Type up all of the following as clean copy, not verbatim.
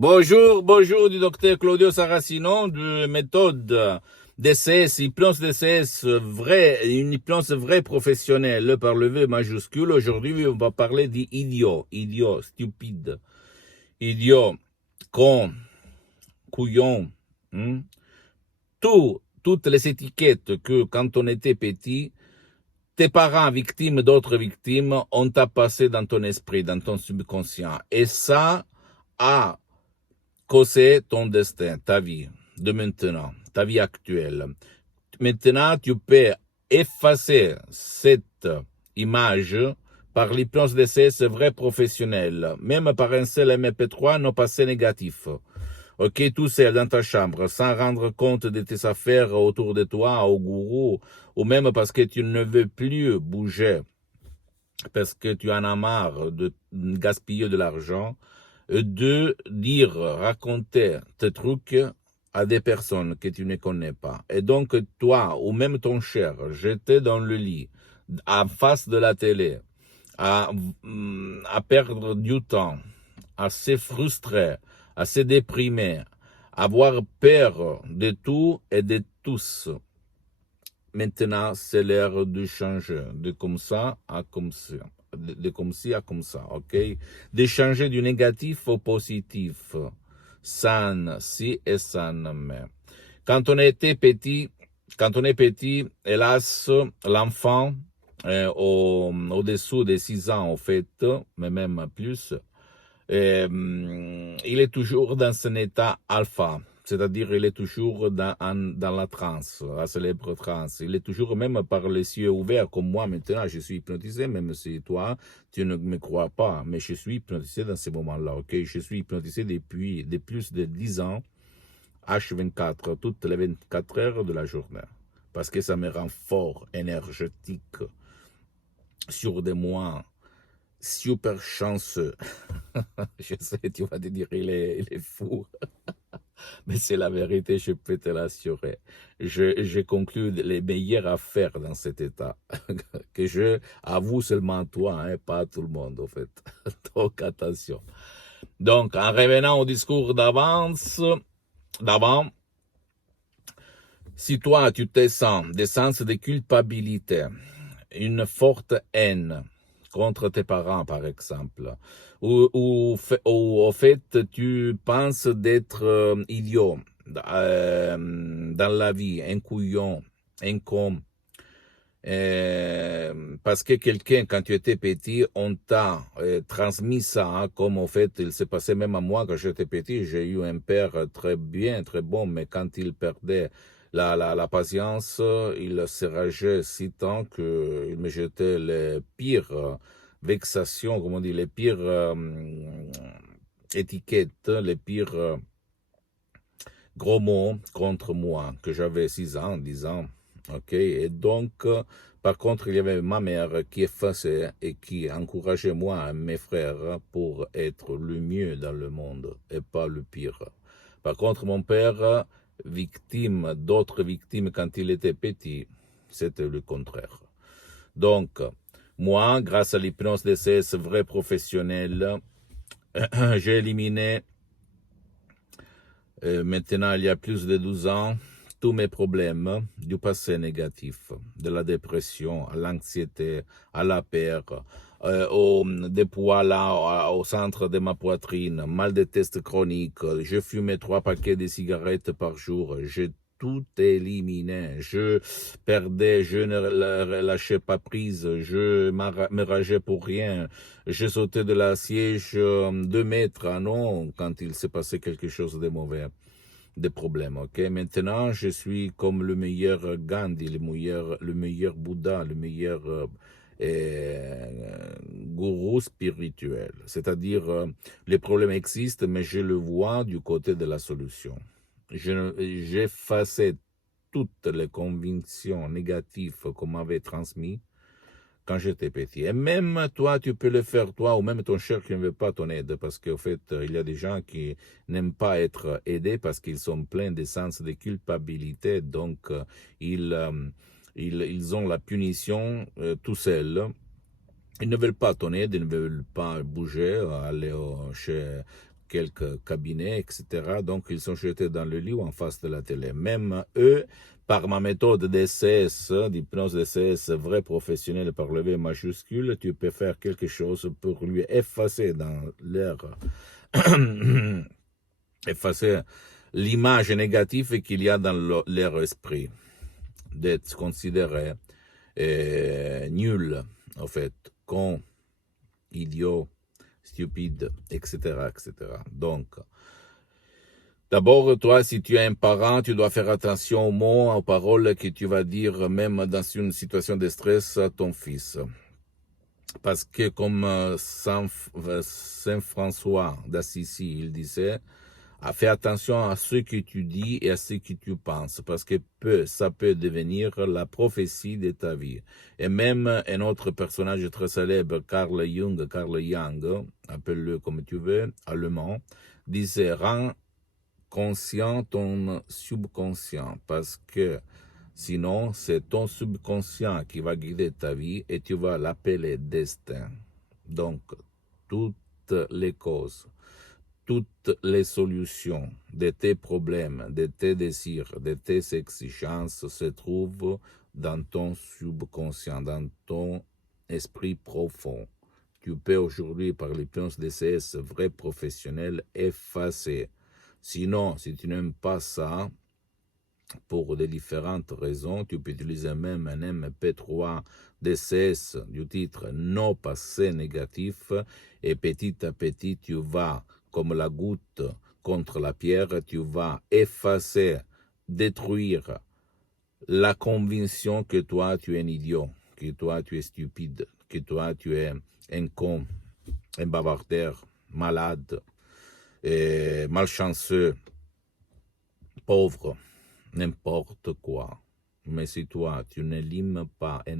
Bonjour du docteur Claudio Saracino de méthode DCS, hypnose DCS une hypnose vraie professionnelle par le V majuscule. Aujourd'hui, on va parler d'idiot, stupide, idiot, con, couillon, hein. Toutes les étiquettes que quand on était petit, tes parents victimes d'autres victimes, on t'a passé dans ton esprit, dans ton subconscient. Et ça a causé ton destin, ta vie de maintenant, ta vie actuelle. Maintenant, tu peux effacer cette image par l'hypnose d'essai, c'est vrai professionnel, même par un seul MP3 non passé négatif. Ok, tout seul dans ta chambre, sans rendre compte de tes affaires autour de toi, au gourou, ou même parce que tu ne veux plus bouger, parce que tu en as marre de gaspiller de l'argent, de dire, raconter tes trucs à des personnes que tu ne connais pas. Et donc, toi, ou même ton cher, j'étais dans le lit, en face de la télé, à perdre du temps, à se frustrer, à se déprimer, à avoir peur de tout et de tous. Maintenant, c'est l'heure de changer, de comme ça à comme ça, de comme ci à comme ça, ok? De changer du négatif au positif, sans si et sans mais. Quand on était petit, quand on est petit, hélas, l'enfant, au-dessous des 6 ans, en fait, mais même plus, il est toujours dans un état alpha, c'est-à-dire il est toujours dans la transe, la célèbre transe. Il est toujours même par les yeux ouverts, comme moi maintenant, je suis hypnotisé, même si toi, tu ne me crois pas, mais je suis hypnotisé dans ces moments-là, ok? Je suis hypnotisé depuis plus de 10 ans, H24, toutes les 24 heures de la journée, parce que ça me rend fort, énergétique, sûr de moi, super chanceux. Je sais, tu vas te dire, il est fou. Mais c'est la vérité, je peux te l'assurer. Je conclus les meilleures affaires dans cet état. Que je avoue seulement toi, hein, pas à tout le monde, en fait. Donc, attention. Donc, en revenant au discours d'avant, si toi, tu te sens des sens de culpabilité, une forte haine contre tes parents, par exemple, ou au fait, tu penses d'être idiot dans la vie, un couillon, un con, parce que quelqu'un, quand tu étais petit, on t'a transmis ça, hein, comme au fait, il s'est passé même à moi quand j'étais petit, j'ai eu un père très bien, très bon, mais quand il perdait la patience, il se rageait si tant qu'il me jetait les pires vexations, comme on dit, les pires étiquettes, les pires gros mots contre moi, que j'avais 6 ans, 10 ans. Ok, et donc, par contre, il y avait ma mère qui effaçait et qui encourageait moi et mes frères pour être le mieux dans le monde et pas le pire. Par contre, mon père, victime d'autres victimes quand il était petit, c'était le contraire. Donc, moi, grâce à l'hypnose DCS vrai professionnel, j'ai éliminé maintenant, il y a plus de 12 ans, tous mes problèmes du passé négatif, de la dépression, à l'anxiété, à la peur, des poids là au centre de ma poitrine, mal de test chronique, je fumais 3 paquets de cigarettes par jour, j'ai tout éliminé, je perdais, je ne lâchais pas prise, je me rageais pour rien, je sautais de la siège 2 mètres, ah non, quand il s'est passé quelque chose de mauvais, des problèmes, ok? Maintenant, je suis comme le meilleur Gandhi, le meilleur Bouddha, le meilleur gourou spirituel. C'est-à-dire, les problèmes existent, mais je le vois du côté de la solution. J'effaçais toutes les convictions négatives qu'on m'avait transmises quand j'étais petit. Et même toi, tu peux le faire, toi, ou même ton cher qui ne veut pas ton aide, parce qu'en fait, il y a des gens qui n'aiment pas être aidés parce qu'ils sont pleins de sens de culpabilité, donc ils ont la punition tout seuls. Ils ne veulent pas ton aide, ils ne veulent pas bouger, aller chez quelques cabinets, etc. Donc, ils sont jetés dans le lit ou en face de la télé. Même eux, par ma méthode DCS, d'hypnose DCS, vrai professionnel par le V majuscule, tu peux faire quelque chose pour lui effacer dans leur effacer l'image négative qu'il y a dans leur esprit, d'être considéré nul, en fait, con, idiot, stupide, etc., etc. Donc, d'abord, toi, si tu es un parent, tu dois faire attention aux mots, aux paroles que tu vas dire, même dans une situation de stress, à ton fils. Parce que comme Saint François d'Assisi, il disait, fais attention à ce que tu dis et à ce que tu penses, parce que ça peut devenir la prophétie de ta vie. Et même un autre personnage très célèbre, Carl Jung, appelle-le comme tu veux, allemand, disait, rends conscient ton subconscient, parce que sinon, c'est ton subconscient qui va guider ta vie et tu vas l'appeler destin. Donc, toutes les causes, toutes les solutions de tes problèmes, de tes désirs, de tes exigences se trouvent dans ton subconscient, dans ton esprit profond. Tu peux aujourd'hui, par l'hypnose DCS vrai professionnel, effacer. Sinon, si tu n'aimes pas ça, pour des différentes raisons, tu peux utiliser même un MP3 DCS du titre non passé négatif et petit à petit tu vas, comme la goutte contre la pierre, tu vas effacer, détruire la conviction que toi tu es un idiot, que toi tu es stupide, que toi tu es un con, un bavardeur, malade, malchanceux, pauvre, n'importe quoi. Mais si toi, tu n'élimines pas et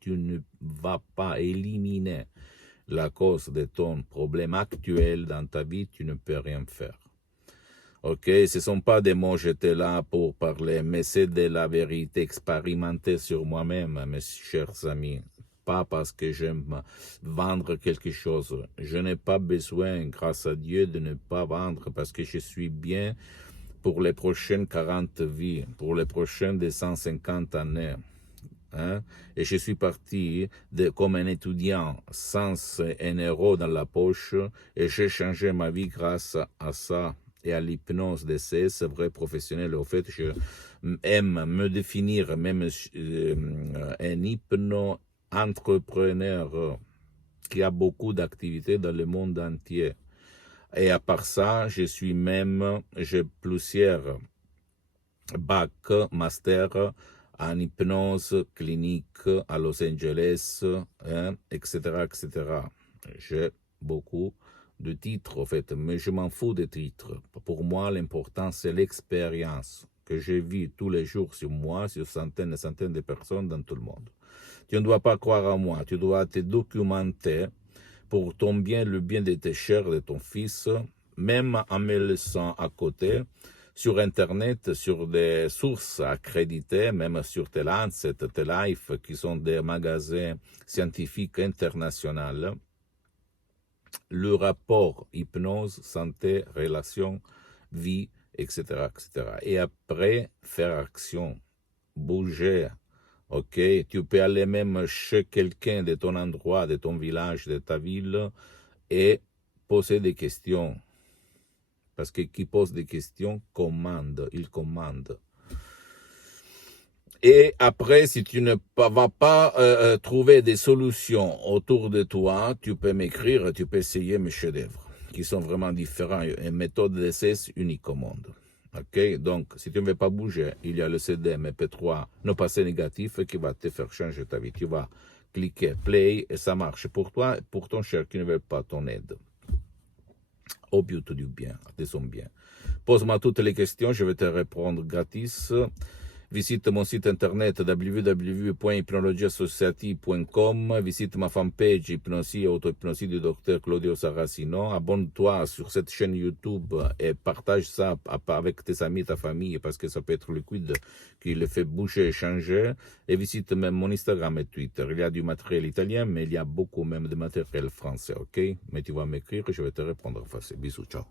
tu ne vas pas éliminer la cause de ton problème actuel dans ta vie, tu ne peux rien faire. Ok, ce ne sont pas des mots jetés là pour parler, mais c'est de la vérité expérimentée sur moi-même, mes chers amis. Pas parce que j'aime vendre quelque chose. Je n'ai pas besoin, grâce à Dieu, de ne pas vendre parce que je suis bien pour les prochaines 40 vies, pour les prochaines 150 années. Hein? Et je suis parti comme un étudiant sans un euro dans la poche et j'ai changé ma vie grâce à ça et à l'hypnose DCS, vrai professionnel. Au fait, je aime me définir même un hypno-entrepreneur qui a beaucoup d'activités dans le monde entier. Et à part ça, j'ai plusieurs bac, master en hypnose clinique à Los Angeles, etc., etc. J'ai beaucoup de titres, en fait, mais je m'en fous des titres. Pour moi, l'important, c'est l'expérience que je vis tous les jours sur moi, sur centaines et centaines de personnes dans tout le monde. Tu ne dois pas croire à moi, tu dois te documenter pour ton bien, le bien de tes chers, de ton fils, même en me laissant à côté, sur Internet, sur des sources accréditées, même sur tes Lancet, tes Life, qui sont des magasins scientifiques internationaux, le rapport hypnose, santé, relation, vie, etc., etc. Et après, faire action, bouger. Ok, tu peux aller même chez quelqu'un de ton endroit, de ton village, de ta ville, et poser des questions. Parce que qui pose des questions commande, il commande. Et après, si tu ne vas pas trouver des solutions autour de toi, tu peux m'écrire, tu peux essayer mes chefs-d'œuvre, qui sont vraiment différents, une méthode d'essai unique au monde. Ok, donc si tu ne veux pas bouger, il y a le CD MP3 non passé négatif qui va te faire changer ta vie. Tu vas cliquer play et ça marche pour toi, pour ton cher qui ne veut pas ton aide. Au but du bien, de son bien. Pose-moi toutes les questions, je vais te répondre gratis. Visite mon site internet www.hypnologieassociative.com. Visite ma fanpage Hypnosie et auto-hypnosie du docteur Claudio Saracino. Abonne-toi sur cette chaîne YouTube et partage ça avec tes amis, ta famille, parce que ça peut être le quid qui le fait bouger et changer. Et visite même mon Instagram et Twitter. Il y a du matériel italien, mais il y a beaucoup même de matériel français, ok? Mais tu vas m'écrire et je vais te répondre en face. Bisous, ciao.